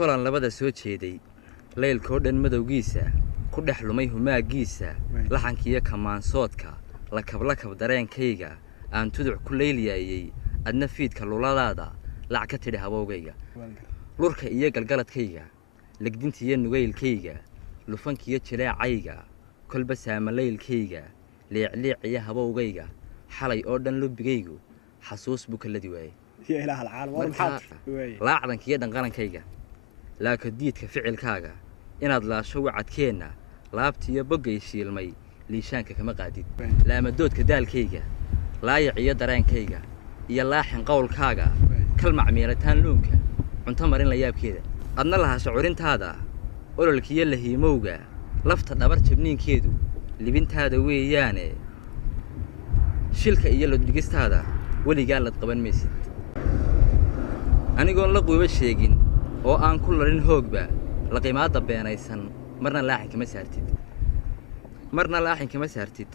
kolan labada soo jeeday leylkoo dhan madowgiisa ku dhex lumay humaagiisa laxankiyo kamaansoodka lakab dareenkayga aan tuduc ku leyliyayay adna fiidka luladaada lac ka tidhi habowgayga lurka iyo galgaladkayga legdinta iyo nugaylkayga lufankiyo jileecayga kolba saama leylkayga leecleec iyo habowgayga xalay oo dhan lubigaygu xasuus buu kaladi waayay يا إله العالم والله محاضر laacdankiyo dhanqalankayga laaka diidka ficilkaaga inaad laasho wacadkeenna laabtiyo boggay shiilmay liishaanka kama qaadid laamadoodka daalkayga laayac iyo dareenkayga iyo laaxin qowlkaaga kalmac meelataan luunka cunto marin la yaabkeeda adna lahasho curintaada ololkiyo lahiimowga lafta dhabar jabniinkeedu libintaada weeyaane shilka iyo lodbigistaada weligaa lad qaban maysid anigoon la quuba sheegin oo aan ku larin hoogba la qiimaada beenaysan marna laaxin kama saartid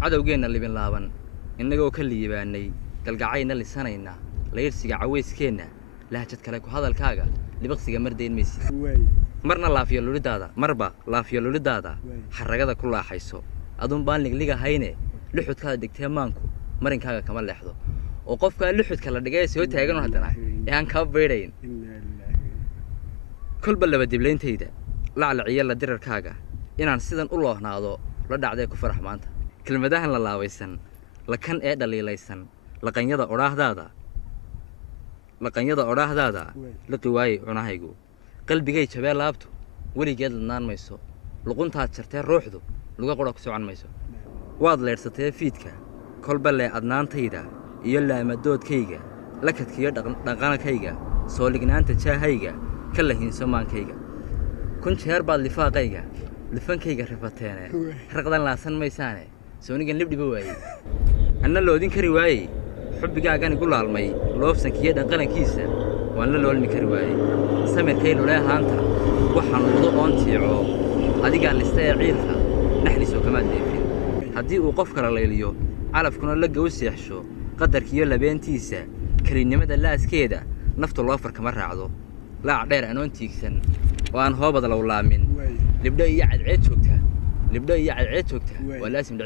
cadowgeenna libin laaban innagoo ka liibaanay galgacayna lisanayna layirsiga cawayskeenna lahjad kale ku hadalkaaga libaqsiga mardayn maysid marba laafiyo lulidaada xaragada ku laaxayso aduun baan ligligahayne luxudkaada degtee maanku marinkaaga kama leexdo oo qofkaa luxudka la dhigay soo taagan haddana ee aan kaa beydhayn kolba laba diblayntayda laclaciyo la dirarkaaga inaan sidan u loohnaado la dhacday ku farax maanta kelmadahan la laabaysan lakan ee dhaliilaysan laqanyada odhaahdaada liqi waayey cunahaygu qalbigay jabee laabtu weligeed ladnaan mayso luquntaad jartee ruuxdu luga qura ku socon mayso waad leedhsatee fiidka kolba lee adnaantayda iyo laamadoodkayga lakadkiyo dhaqankayga soo lignaanta jaahayga ka lahiinso maankayga kun jeer baad lifaaqayga lifankayga rifateene raqdan laasan maysaane soonigan libdhiba waayey anna loodin kari waayey xubbigaagan igu laalmay loofsankiyo dhanqalankiisa waan la loolmi kari waayey samirkay lulee haanta waxaan luqdo oon tiico adigaa lista ee ciilka naxliisoo kamaad leefin haddii uu qof kala layliyo calafkuna la gow seexsho qadarkiyo labeentiisa kelinnimada laaskeeda naftu loofar kama raacdo laac dheer anoon tiigsan oo aan hoobad lowlaamin libdho iyo cadceed joogta waa laasim